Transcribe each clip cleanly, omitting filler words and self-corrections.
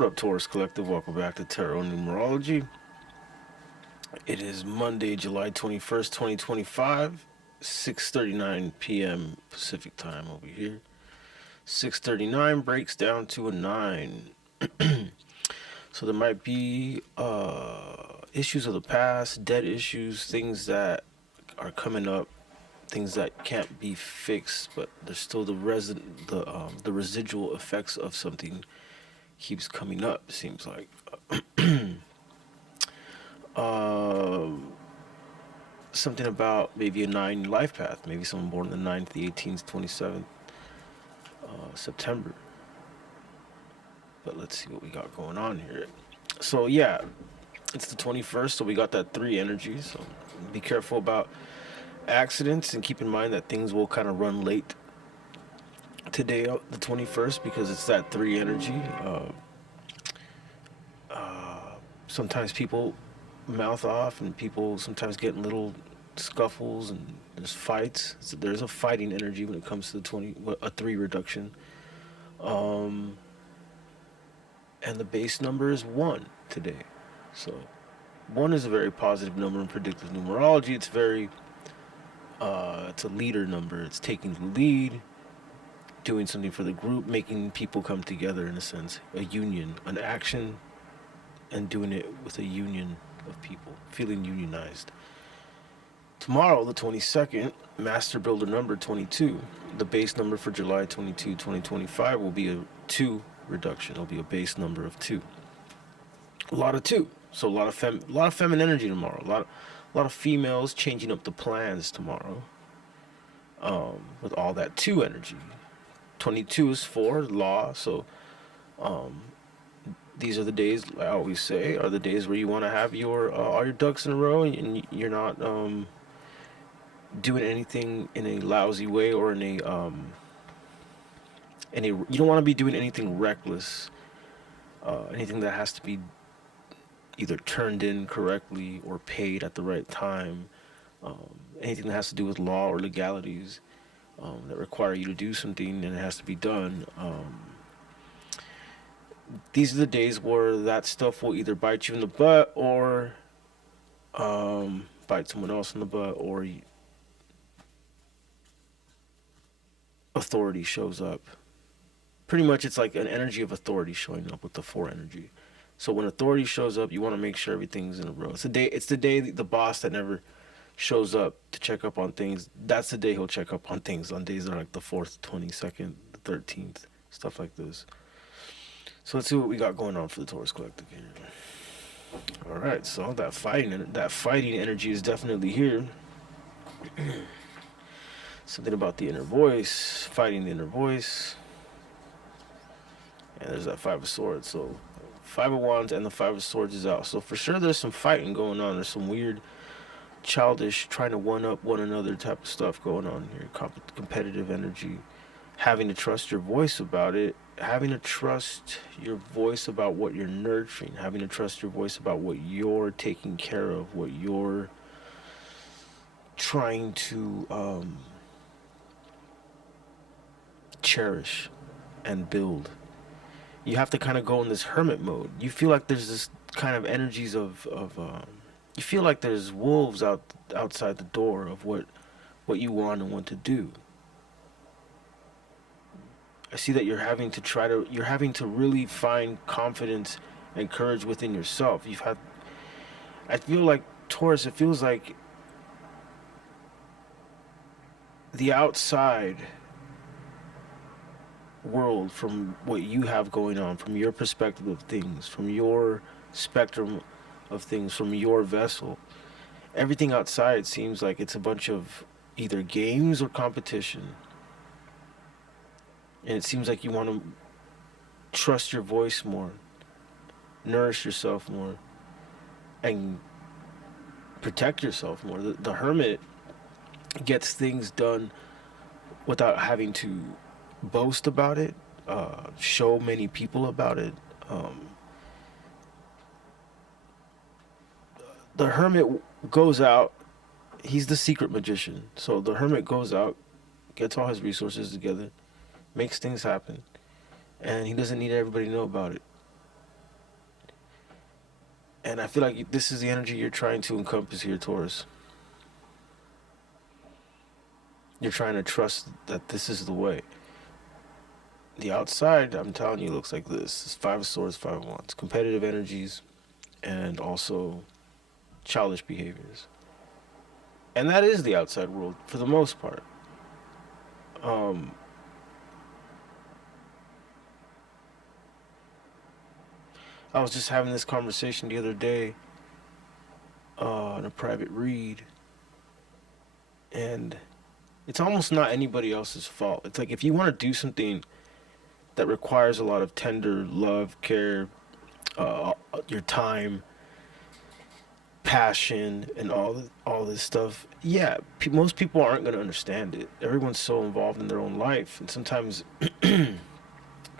What up, Taurus Collective? Welcome back to Tarot Numerology. It is Monday, July 21st, 2025, 6:39 p.m. Pacific time over here. 6:39 breaks down to a 9. So there might be issues of the past, dead issues, things that are coming up, things that can't be fixed, but there's still the residual effects of something keeps coming up, seems like. Something about maybe a 9 life path, maybe someone born on the 9th, the 18th, 27th September. But let's see what we got going on here. So yeah, it's the 21st, so we got that 3 energy, so be careful about accidents and keep in mind that things will kind of run late today, the 21st, because it's that 3 energy. Sometimes people mouth off and people sometimes get in little scuffles and there's fights. So there's a fighting energy when it comes to a 3 reduction. And the base number is 1 today. So 1 is a very positive number in predictive numerology. It's it's a leader number. It's taking the lead, doing something for the group, making people come together in a sense, a union, an action, and doing it with a union of people, feeling unionized. Tomorrow, the 22nd, Master Builder number 22, the base number for July 22, 2025 will be a 2 reduction. It'll be a base number of 2. A lot of 2. So a lot of feminine energy tomorrow. A lot of females changing up the plans tomorrow. With all that 2 energy. 22 is 4, law, so these are the days, I always say, are the days where you want to have all your ducks in a row, and you're not doing anything in a lousy way or in a you don't want to be doing anything reckless, anything that has to be either turned in correctly or paid at the right time, anything that has to do with law or legalities that require you to do something and it has to be done. These are the days where that stuff will either bite you in the butt or bite someone else in the butt, or authority shows up. Pretty much it's like an energy of authority showing up with the 4 energy. So when authority shows up, you want to make sure everything's in a row. It's the day the boss that never shows up to check up on things, that's the day he'll check up on things, on days that are like the 4th, 22nd, the 13th, stuff like this. So let's see what we got going on for the Taurus Collective here. All right, so that fighting energy is definitely here. Something about the inner voice, fighting the inner voice. And there's that 5 of Swords. So 5 of Wands and the 5 of Swords is out. So for sure there's some fighting going on. There's some weird, childish, trying to one-up one another type of stuff going on here. Competitive energy. Having to trust your voice about it. Having to trust your voice about what you're nurturing. Having to trust your voice about what you're taking care of. What you're trying to cherish and build. You have to kind of go in this hermit mode. You feel like there's this kind of energies of you feel like there's wolves outside the door of what you want and want to do. I see that you're having to really find confidence and courage within yourself. I feel like, Taurus, it feels like the outside world, from what you have going on, from your perspective of things, from your spectrum of things, from your vessel, everything outside seems like it's a bunch of either games or competition. And it seems like you want to trust your voice more, nourish yourself more, and protect yourself more. The hermit gets things done without having to boast about it, show many people about it. The hermit goes out, he's the secret magician. So the hermit goes out, gets all his resources together, makes things happen, and he doesn't need everybody to know about it. And I feel like this is the energy you're trying to encompass here, Taurus. You're trying to trust that this is the way. The outside, I'm telling you, looks like this. It's Five of Swords, Five of Wands. Competitive energies and also childish behaviors. And that is the outside world for the most part. Um, I was just having this conversation the other day in a private read, and it's almost not anybody else's fault. It's like if you want to do something that requires a lot of tender love, care, your time, passion, and all this stuff. Yeah, most people aren't going to understand it. Everyone's so involved in their own life, and sometimes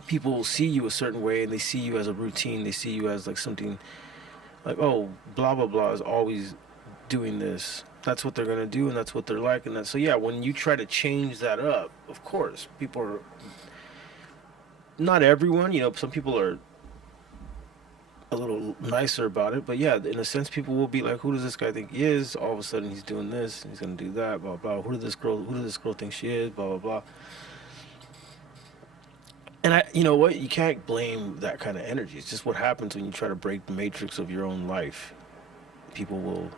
people will see you a certain way, and they see you as a routine. They see you as like something like, oh, blah blah blah is always doing this. That's what they're gonna do, and that's what they're like, and that. So yeah, when you try to change that up, of course, people are. Not everyone, some people are a little nicer about it, but yeah, in a sense, people will be like, "Who does this guy think he is?" All of a sudden, he's doing this, and he's gonna do that, blah blah. Who does this girl think she is? Blah blah blah. And you know what? You can't blame that kind of energy. It's just what happens when you try to break the matrix of your own life. People will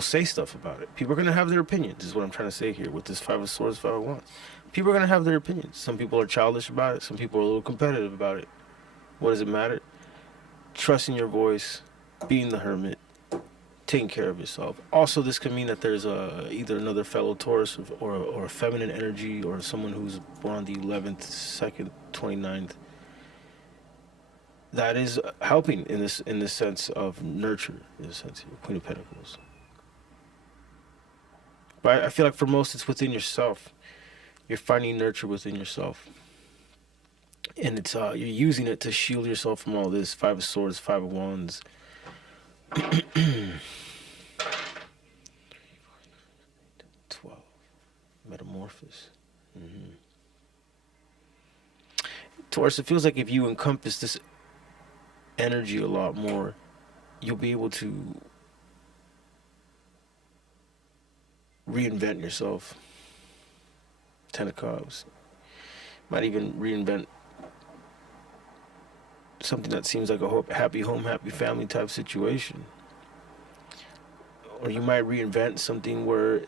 say stuff about it. People are gonna have their opinions. Is what I'm trying to say here with this Five of Swords, Five of Wands. People are gonna have their opinions. Some people are childish about it. Some people are a little competitive about it. What does it matter? Trusting your voice, being the hermit, taking care of yourself. Also, this can mean that there's either another fellow Taurus or a feminine energy or someone who's born on the 11th, 2nd, 29th. That is helping in this sense of nurture, in this sense here, Queen of Pentacles. But I feel like for most, it's within yourself. You're finding nurture within yourself, and it's you're using it to shield yourself from all this. Five of Swords, Five of Wands. 12. Metamorphosis. Mm-hmm. Taurus, it feels like if you encompass this energy a lot more, you'll be able to reinvent yourself. Ten of Cups. Might even reinvent something that seems like a happy home, happy family type situation. Or you might reinvent something where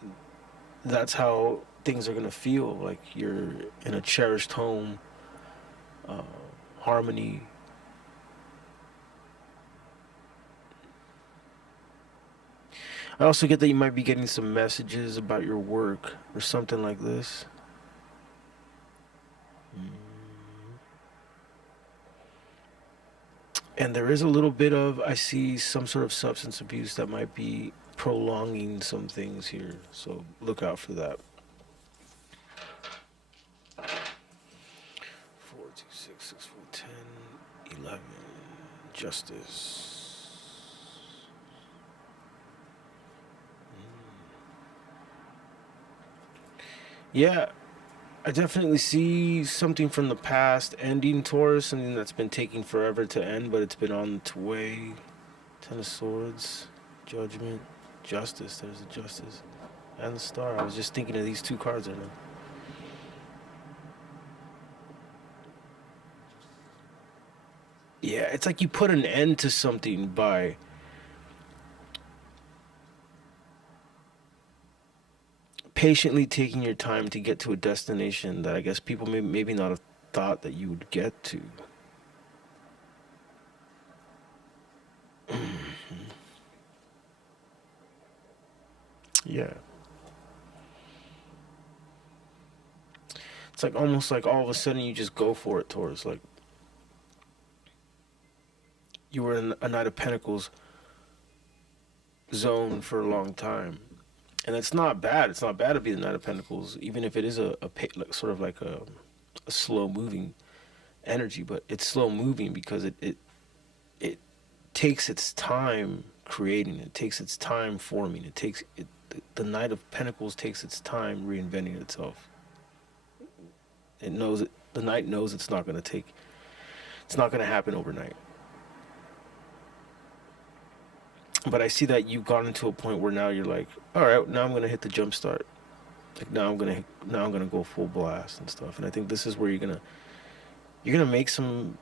that's how things are going to feel. Like you're in a cherished home, harmony. I also get that you might be getting some messages about your work or something like this. And there is a little bit of, I see some sort of substance abuse that might be prolonging some things here. So look out for that. 4, 2, 6, 6, 4, 10, 11. Justice. Yeah, I definitely see something from the past ending, Taurus, something that's been taking forever to end, but it's been on its way. Ten of Swords, Judgment, Justice. There's the Justice. And the Star. I was just thinking of these two cards right now. Yeah, it's like you put an end to something by patiently taking your time to get to a destination that I guess people maybe not have thought that you would get to. Yeah. It's like almost like all of a sudden you just go for it, Taurus. Like you were in a Knight of Pentacles zone for a long time. And it's not bad. It's not bad to be the Knight of Pentacles, even if it is like, sort of like a slow moving energy. But it's slow moving because it takes its time creating. It takes its time forming. The Knight of Pentacles takes its time reinventing itself. The Knight knows it's not going to happen overnight. But I see that you've gotten to a point where now you're like, all right, now I'm gonna hit the jump start. Like now I'm gonna go full blast and stuff. And I think this is where you're gonna make some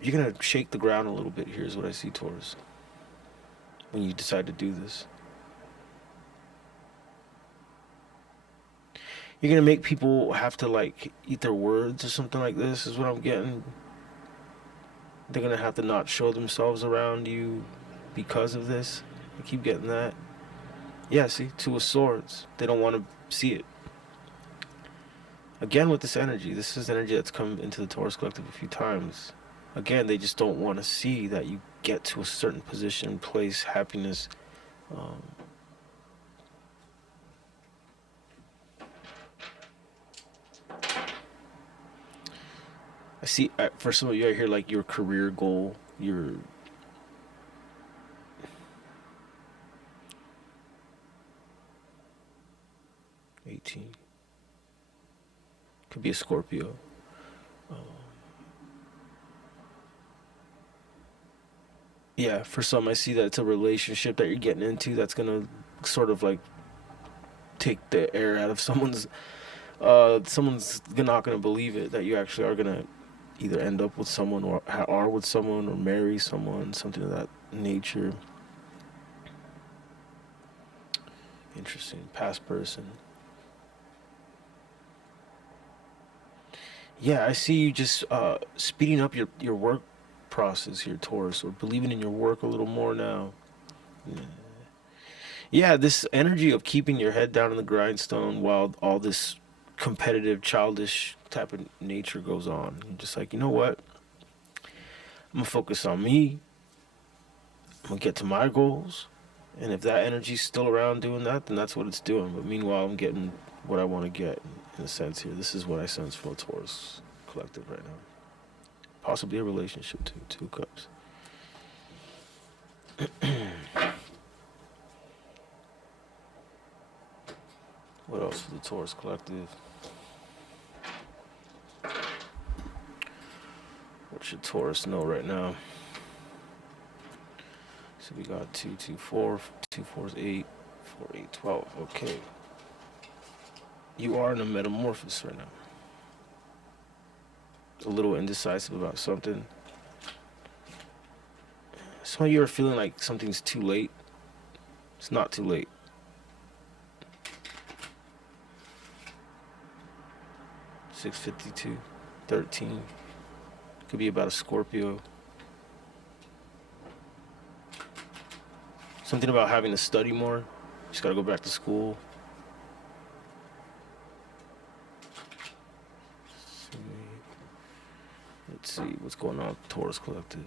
you're gonna shake the ground a little bit. Here's what I see, Taurus. When you decide to do this, you're gonna make people have to like eat their words or something like this. Is what I'm getting. They're gonna have to not show themselves around you because of this. I keep getting that. Yeah, see, Two of Swords. They don't want to see it. Again with this energy. This is energy that's come into the Taurus Collective a few times. Again, they just don't want to see that you get to a certain position, place, happiness. Um, I see, for some of you, I hear like your career goal, your 18. Could be a Scorpio. Um, yeah, for some, I see that it's a relationship that you're getting into that's gonna sort of like take the air out of someone's not gonna believe it that you actually are gonna either end up with someone or are with someone or marry someone, something of that nature. Interesting. Past person. Yeah, I see you just speeding up your work process here, Taurus, or believing in your work a little more now. Yeah. Yeah, this energy of keeping your head down in the grindstone while all this competitive, childish type of nature goes on. You're just like, you know what? I'm gonna focus on me. I'm gonna get to my goals. And if that energy's still around doing that, then that's what it's doing. But meanwhile, I'm getting what I want to get in a sense here. This is what I sense for a Taurus Collective right now. Possibly a relationship too. Two Cups. What else for the Taurus Collective? What should Taurus know right now? So we got 2, 2, 4, 2, 4 is 8, 4, 8, 12. Okay. You are in a metamorphosis right now. A little indecisive about something. Some of you are feeling like something's too late. It's not too late. $652, 13. Could be about a Scorpio. Something about having to study more. Just gotta go back to school. Let's see what's going on with Taurus Collective.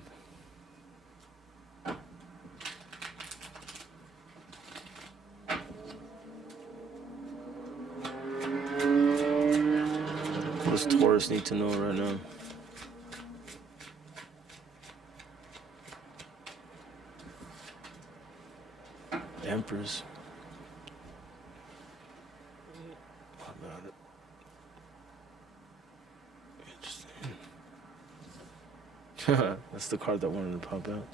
What does Taurus need to know right now? Empress. What about it? Interesting. That's the card that wanted to pop out.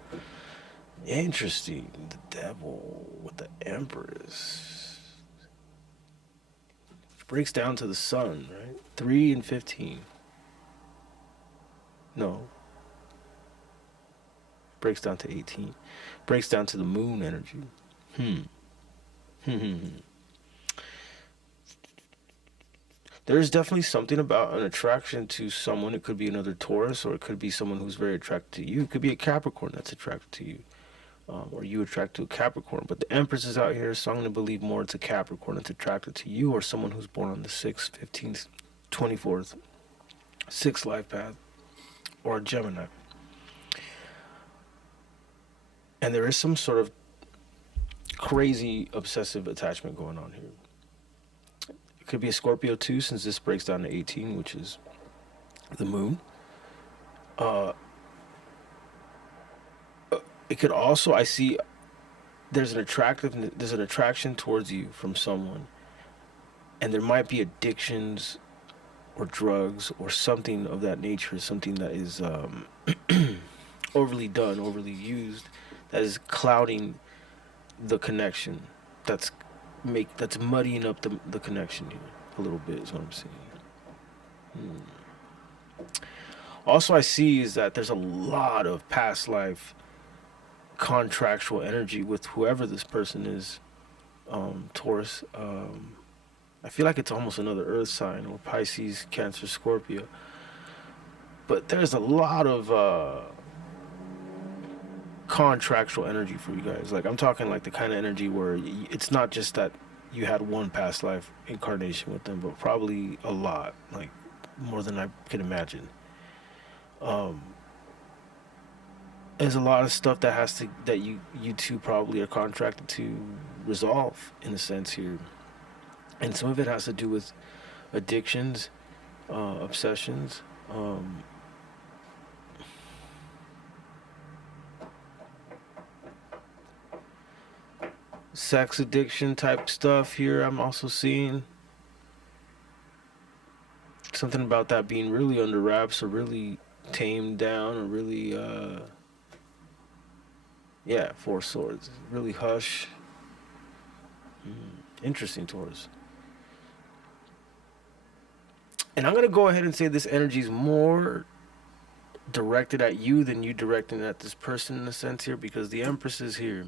Interesting. The Devil with the Empress. Which breaks down to the Sun, right? 3 and 15. No. Breaks down to 18. Breaks down to the Moon energy. There's definitely something about an attraction to someone. It could be another Taurus, or it could be someone who's very attracted to you. It could be a Capricorn that's attracted to you, or you attract to a Capricorn. But the Empress is out here, so I'm going to believe more it's a Capricorn that's attracted to you, or someone who's born on the 6th, 15th, 24th, 6th life path, or a Gemini. And there is some sort of crazy obsessive attachment going on here. It could be a Scorpio too, since this breaks down to 18, which is the Moon. It could also, I see, there's an attraction towards you from someone, and there might be addictions or drugs or something of that nature, something that is overly done, overly used, that is clouding the connection. That's muddying up the connection here a little bit is what I'm saying. Also, I see is that there's a lot of past life contractual energy with whoever this person is, Taurus. I feel like it's almost another earth sign, or Pisces, Cancer, Scorpio. But there's a lot of contractual energy for you guys. Like, I'm talking like the kind of energy where it's not just that you had one past life incarnation with them, but probably a lot, like more than I could imagine. There's a lot of stuff that you two probably are contracted to resolve in a sense here, and some of it has to do with addictions, obsessions, sex addiction type stuff here. I'm also seeing something about that being really under wraps, or really tamed down, or really yeah, Four Swords, really hush. Interesting, Taurus. And I'm gonna go ahead and say this energy is more directed at you than you directing at this person in a sense here, because the Empress is here.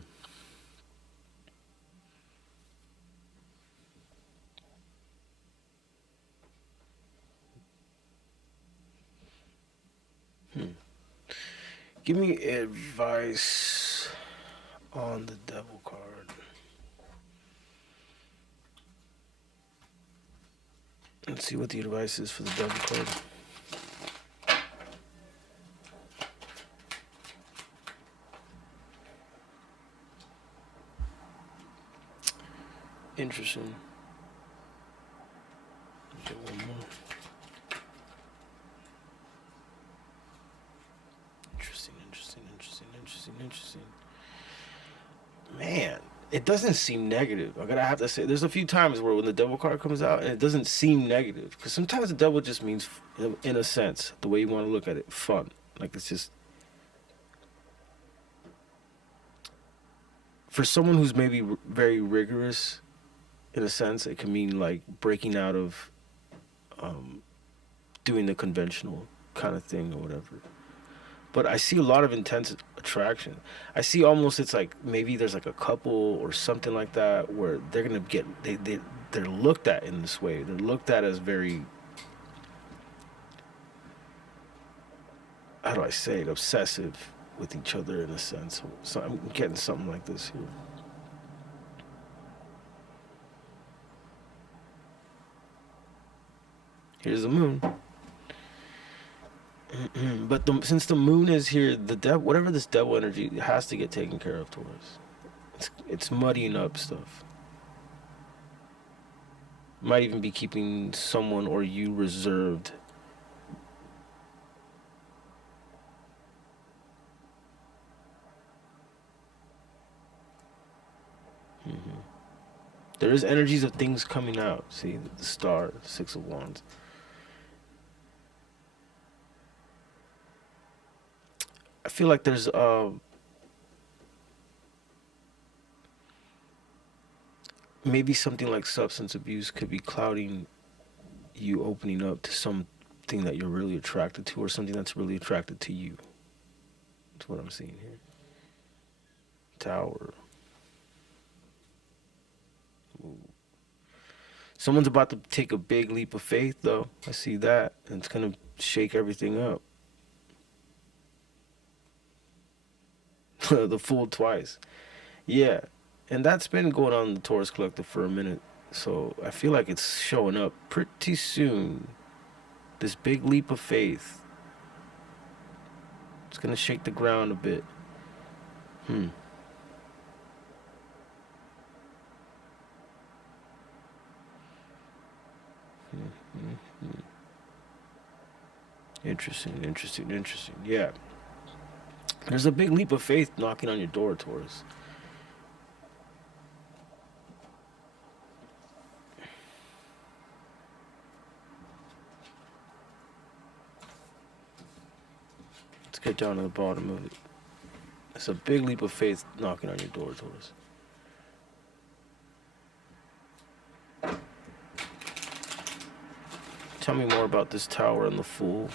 Give me advice on the Devil card. Let's see what the advice is for the Devil card. Interesting. Get one more. Interesting. Man, it doesn't seem negative. I have to say, there's a few times where when the Devil card comes out and it doesn't seem negative, because sometimes the Devil just means, in a sense, the way you want to look at it, fun. Like, it's just for someone who's maybe very rigorous, in a sense, it can mean like breaking out of doing the conventional kind of thing or whatever. But I see a lot of intense attraction. I see almost, it's like maybe there's like a couple or something like that where they're gonna get they're looked at in this way. They're looked at as very, how do I say it, obsessive with each other in a sense. So I'm getting something like this here. Here's the moon. But since the moon is here, whatever this Devil energy has to get taken care of, Taurus. It's muddying up stuff. Might even be keeping someone or you reserved. There is energies of things coming out. See, the star, 6 of Wands. I feel like there's maybe something like substance abuse could be clouding you opening up to something that you're really attracted to, or something that's really attracted to you. That's what I'm seeing here. Tower. Ooh. Someone's about to take a big leap of faith, though. I see that, and it's gonna shake everything up. The Fool twice. Yeah. And that's been going on in the Taurus Collective for a minute. So I feel like it's showing up pretty soon. This big leap of faith. It's going to shake the ground a bit. Interesting. Yeah. There's a big leap of faith knocking on your door, Taurus. Let's get down to the bottom of it. It's a big leap of faith knocking on your door, Taurus. Tell me more about this Tower and the Fool.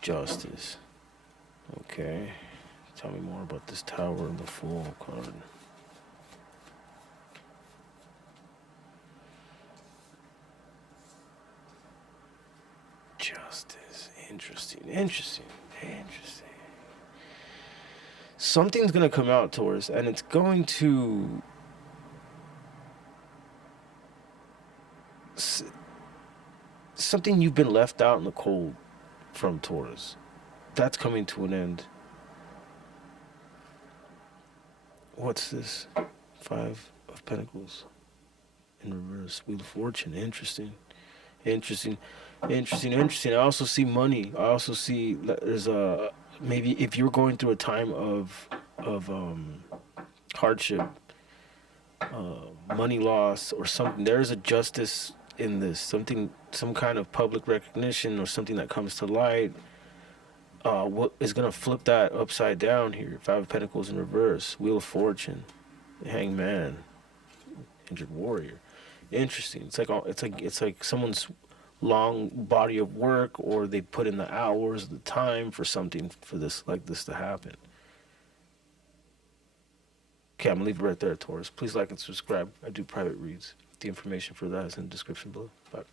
Justice. Okay. Tell me more about this Tower and the Fool card. Justice. Interesting. Something's gonna come out, Taurus, and it's going to something you've been left out in the cold from, Taurus. That's coming to an end. What's this? 5 of Pentacles in reverse. Wheel of Fortune. Interesting. I also see money. I also see there's a maybe if you're going through a time of hardship, money loss or something. There's a justice in this. Some kind of public recognition or something that comes to light. What is gonna flip that upside down here? 5 of Pentacles in reverse. Wheel of Fortune. Hangman. Injured Warrior. Interesting. It's like someone's long body of work, or they put in the hours, the time for something for this like this to happen. Okay, I'm gonna leave it right there, Taurus. Please like and subscribe. I do private reads. The information for that is in the description below. Bye.